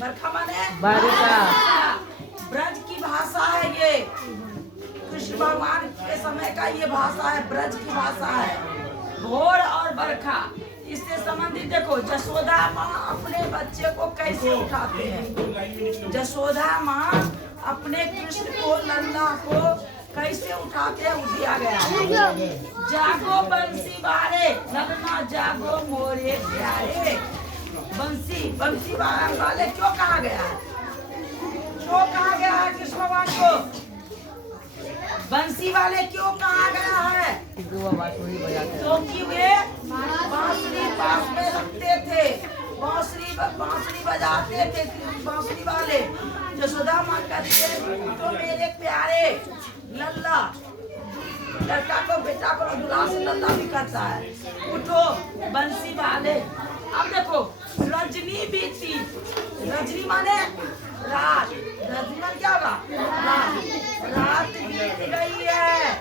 बरखा माने बरखा। ब्रज की भाषा है ये, कृष्ण भगवान के समय का ये भाषा है, ब्रज की भाषा है। भोर और बरखा, इससे संबंधित देखो जसोदा माँ अपने बच्चे को कैसे उठाते हैं। जसोदा माँ अपने कृष्ण को, लल्ला को कैसे उठाते हैं, दिया गया है। जागो बंसी वाले ललना जागो मोरे प्यारे। बंसी, बंसी वाले क्यों कहा गया है? क्यों कहा गया है कृष्ण भगवान को बंसी वाले क्यों कहा गया है? क्योंकि वे बांसुरी पास में रखते थे, बांसुरी बजाते थे बांसुरी वाले। जसोदा माँ कहती है तो मेरे प्यारे लल्ला, लड़का को बेटा को दुल्हा से लल्ला भी करता है, उठो बंसी वाले। अब देखो रजनी बीती, रजनी माने रात, रजनी माने क्या होगा? रात बीत गई है,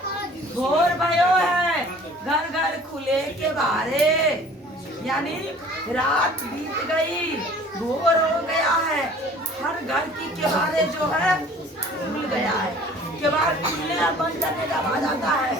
भोर भयो है, घर घर खुले के बारे, यानी रात बीत गई, भोर हो गया है, हर घर की केवाड़े जो है खुल गया है। केवाड़ खुलने और बंद करने का आवाज आता है।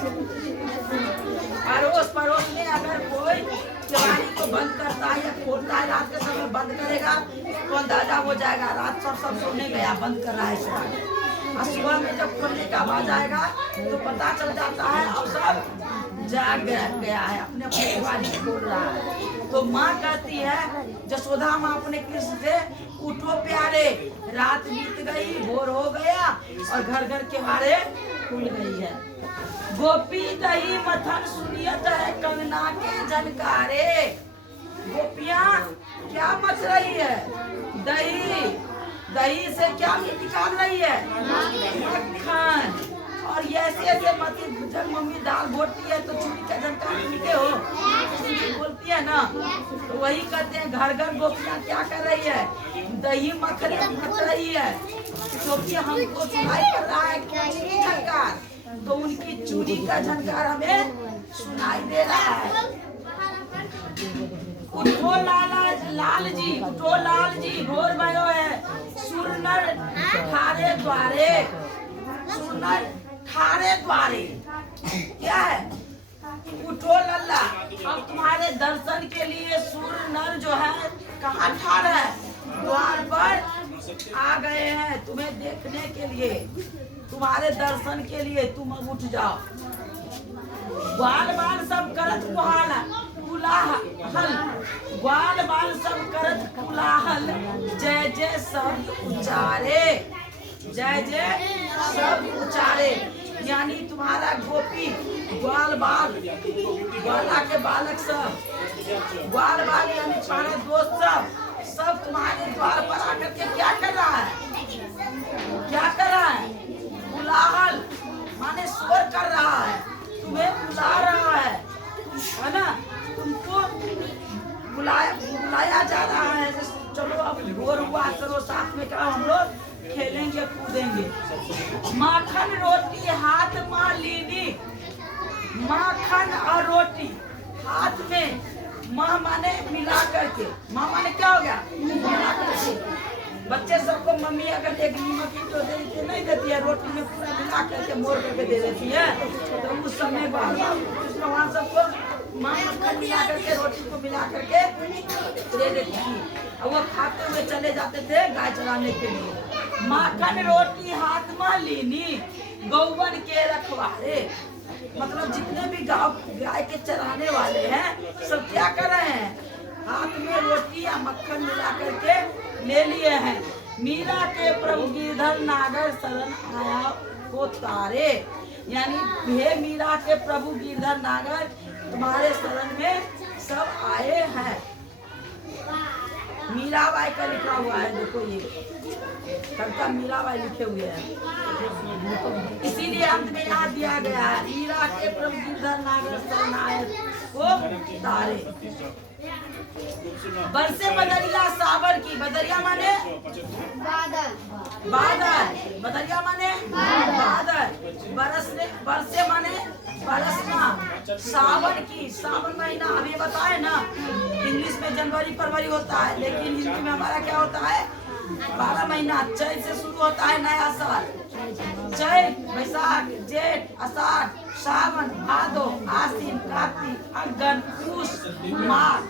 अड़ोस पड़ोस में अगर कोई केवाड़ी को बंद करता है या खोलता है, रात के समय बंद करेगा तो अंदाजा हो जाएगा रात सब सोने गया, बंद कर रहा है केवाड़ी। और सुबह में जब खोलने का आवाज आएगा तो पता चल जाता है और सब जाग गया है, अपने अपने केवाड़ी खोल रहा है। तो माँ कहती है, जसोदा माँ अपने कृष्ण से, उठो प्यारे, रात बीत गई, भोर हो गया और घर घर केवाड़े खुल गई है। गोपी दही मथन सुनियत है कंगना के झनकारे। गोपियाँ क्या मच रही है? दही, दही से क्या निकाल रही है? मक्खन। और ऐसे ऐसे मत, जब मम्मी दाल बोलती है तो चूड़ी का झनकार सुनते हो, चूड़ी बोलती है ना, तो वही कहते हैं घर घर गोपियाँ क्या कर रही है? दही मक्खन मच रही है, क्योंकि हमको सुनाई पड़ रहा है झनकार, तो उनकी चूड़ी का झनकार हमें सुनाई दे रहा है। उठो लाल जी, उठो लाल जी, भोर भयो है, सुरनर ठारे द्वारे, सुरनर ठारे द्वारे क्या है? उठो लल्ला, अब तुम्हारे दर्शन के लिए सूर्य नर जो है कहाँ ठाड़ है? द्वार पर आ गए हैं तुम्हें देखने के लिए, तुम्हारे दर्शन के लिए। तुम अब उठ जाओ। ग्वाल बाल सब करत कुलाहल, ग्वाल बाल सब करत कुलाहल, जय जय सब उचारे, जय जय सब उचारे। यानी तुम्हारा गोपी ग्वाल बाल, ग्वाला के बालक सब, ग्वाल बाल यानी तुम्हारे दोस्त सब तुम्हारे द्वार पर आकर के क्या कर रहा है? क्या कर रहा है? बुलाहल माने शोर कर रहा है, तुम्हें बुला रहा है ना? तुमको बुलाया जा रहा है। चलो अब भोर हुआ, चलो साथ में करो, हम लोग खेलेंगे कूदेंगे। माखन रोटी हाथ में लीनी, माखन और रोटी हाथ में, माँ माने मिला करके, माँ माने क्या हो गया? मिला करके। बच्चे सबको मम्मी अगर एक नीमक की तो दे देती है, नहीं देती है, रोटी में पूरा मिला करके मोड़ करके दे देती है। तो उस समय भगवान सबको माँ मक्खन मिला करके, रोटी को मिला करके दे देती थी और वो खाते हुए चले जाते थे गाय चराने के लिए। माखन रोटी हाथ में लीनी, गौवन के रखवारे, मतलब जितने भी गाय के चराने वाले हैं सब क्या कर रहे हैं? हाथ में रोटी या मक्खन मिला करके ले लिए हैं। मीरा के प्रभु गिरधर नागर शरण आया को तारे, यानी हे मीरा के प्रभु गिरधर नागर तुम्हारे शरण में सब आए हैं। मीराबाई का लिखा हुआ है, देखो ये कविता मीराबाई लिखे हुए हैं, इसीलिए अंत में यहाँ दिया गया है, मीरा के प्रभु गिरधर नागर शरण आए को तारे। बरसे बदरिया सावर की, बदरिया माने बादल, बादल, बदरिया माने बादल, बरसे माने बरसना, सावन की, सावन महीना हमें बताए ना कि इंग्लिश में जनवरी फरवरी होता है, लेकिन हिंदी में हमारा क्या होता है? 12 महीना। चैत से शुरू होता है नया साल। चैत, बैसाख, जेठ, आषाढ़, सावन, भादो, आश्विन, कार्तिक, अगन, पूस, माघ,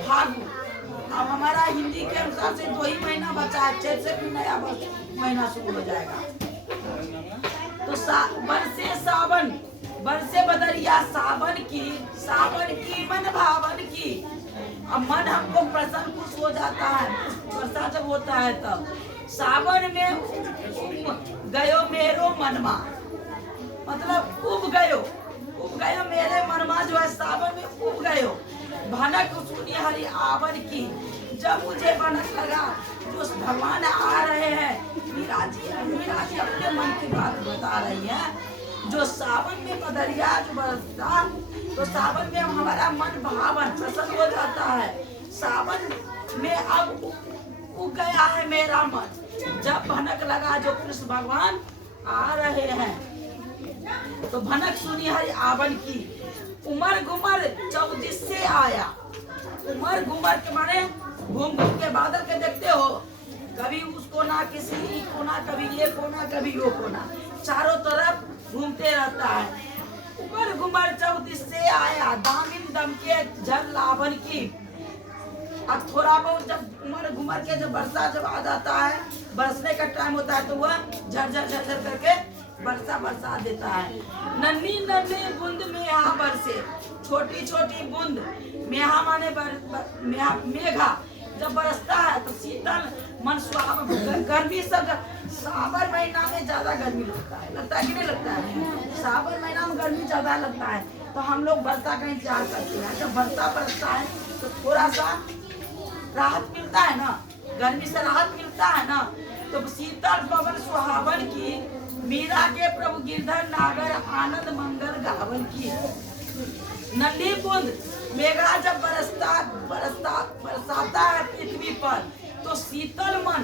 फागुन। अब हमारा हिंदी के अनुसार से 2 ही महीना बचा है, चैत से भी नया महीना शुरू हो जाएगा। तो बरसे सावन, बरसे बदरिया सावन की मन भावन की। अब मन हमको प्रसन्न खुश हो जाता है वर्षा जब होता है तब। सावन में गयो मेरो मनमा, मतलब उब गयो मेरे मनमा जो है सावन में उब गयो। भनक सुनी हरि आवन की, जब मुझे भनक लगा जो भगवान आ रहे हैं। मीरा जी अपने मन की बात बता रही है। जो सावन में बदरिया जो बरसता, तो सावन में हमारा मन भावन प्रसन्न हो जाता है। सावन में अब उग गया है मेरा मन, जब भनक लगा जो कृष्ण भगवान आ रहे हैं। तो भनक सुनी हरि आवन की, उमर घुमर 14 से आया। उमर घुमर के माने घूम के बादल के देखते हो, कभी उसको ना किसी कोना, कभी ये कोना, कभी वो कोना, चारों तरफ घूमते रहता है। उमर घुमर 14 से आया, दामिन दम के जल लाभन की। अब थोड़ा बहुत जब उमर घुमर के जब वर्षा जब आ जाता है, बरसने का टाइम होता है, तो वह झरझर करके बरसा देता है। नन्ही नन्ही बूंद में यहाँ बरसे, छोटी छोटी बूंद, मेहा माने मेघा जब बरसता है तो शीतल मन सुहावन। गर्मी सब सावन महीना में ज्यादा गर्मी लगता है कि नहीं लगता है? सावन महीना में गर्मी ज्यादा लगता है, तो हम लोग वर्षा का इंतजार करते हैं। जब वर्षा बरसता है तो थोड़ा सा राहत मिलता है ना, गर्मी से राहत मिलता है ना। तो शीतल पवन सुहावन की, मीरा के प्रभु गिरधर नागर आनंद मंगल गावन की। नन्ही बूंद मेघा जब बरसाता है पृथ्वी पर, तो शीतल मन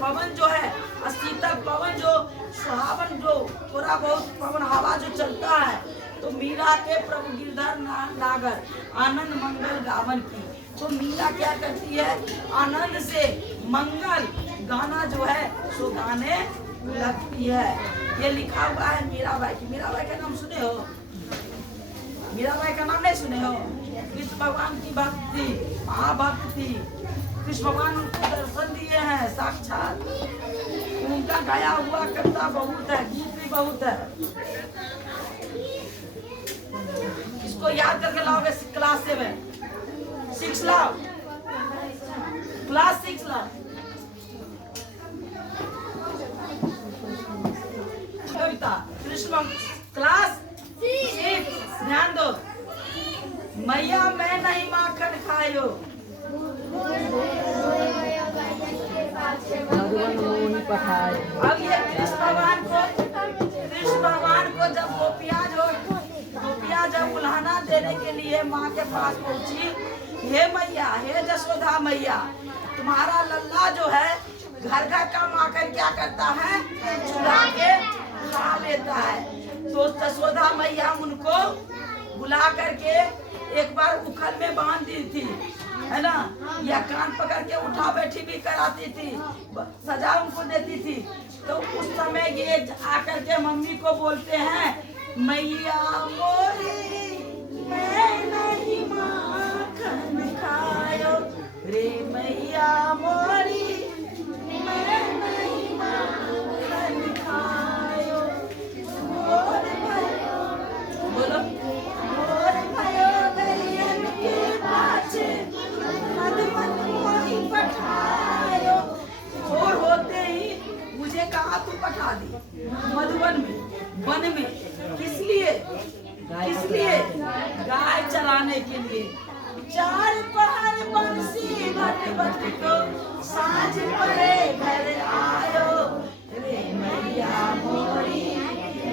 पवन जो है, शीतल पवन जो सुहावन जो थोड़ा बहुत पवन हवा जो चलता है, तो मीरा के प्रभु गिरधर नागर आनंद मंगल गावन की। तो मीरा क्या करती है? आनंद से मंगल गाना जो है सो गाने लगती है। ये लिखा हुआ है मीराबाई की। मीराबाई का नाम सुने हो? मीराबाई का नाम नहीं सुने हो? कृष्ण भगवान की भक्त थी, महाभक्त थी। कृष्ण भगवान उनको दर्शन दिए हैं साक्षात। उनका गाया हुआ कविता बहुत है, गीत भी बहुत है। इसको याद करके लाओगे क्लास 6 लाओ, क्लास 6 लाओ। कविता कृष्ण क्लास 6, ध्यान दो। मैया मैं नहीं माखन खायो, अब ये कृष्ण भगवान को जब गोपियां जब उल्हाना देने के लिए माँ के पास पहुंची, हे मैया, हे जशोदा मैया, तुम्हारा लल्ला जो है घर का माखन क्या करता है? चुरा के खा लेता है। तो जशोदा मैया उनको बुला करके एक बार उखल में बांध दी थी, है ना, या कान पकड़ के उठा बैठी भी कराती थी, सजा उनको देती थी। तो उस समय ये आकर के मम्मी को बोलते हैं, मैया मोरी मैं नहीं माखन खायो, रे मैया मोरी मैं नहीं माखन खायो। बोलो, मोर भयो गलियन के पाछे मधुबन मोही पठायो। और होते ही मुझे कहा तू पठा दी मधुबन में, वन में। किस लिए? गाय चराने के लिए। 4 पहर बंसी भट भट को साँझ पड़े घर आयो, रे मैया मोरी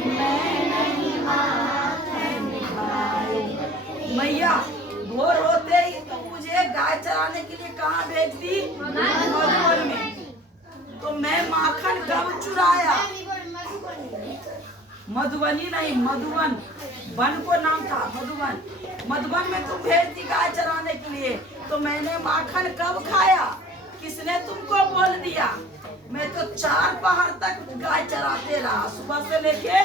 मैं नहीं माखन खायो। मैया भोर होते ही तो मुझे गाय चराने के लिए कहाँ भेज दी? मधुबन में। तो मैं माखन कब चुराया? मधुबनी नहीं, मधुबन, वन को नाम था मधुबन। मधुबन में तुम भेज दी गाय चराने के लिए, तो तो मैंने माखन कब खाया? किसने तुमको बोल दिया? मैं तो 4 पहर तक गाय चराते रहा, सुबह से लेके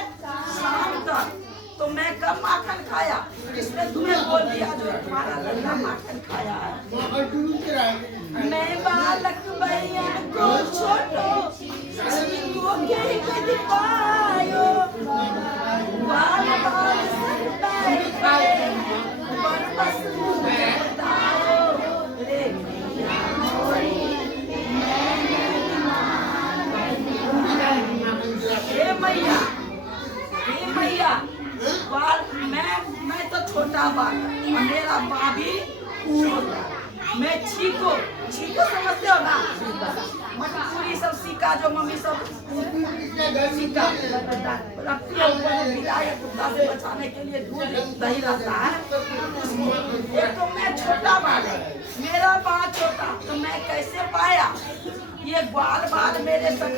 शाम तक। तो मैं कब माखन खाया? किसने तुम्हें बोल दिया जो तुम्हारा लड़का माखन खाया है? मैं बालक भैया को छोटो को के कद पायो, बाल बाल सब बैठे बस बताओ रे मैया मोरी, हे मैया, हे मैया, बाल मैं तो छोटा बाल और मेरा माँ भी छोटा। मैं छीको समझते हो ना? मटकूरी सब सीखा जो मम्मी सब सीखा रखती है ऊपर में, बिलाई या कुत्ता से बचाने के लिए दूध दही रहता है। एक तो मैं छोटा बाल है, मेरा बाल छोटा, तो मैं कैसे पाया? ये बाल मेरे सब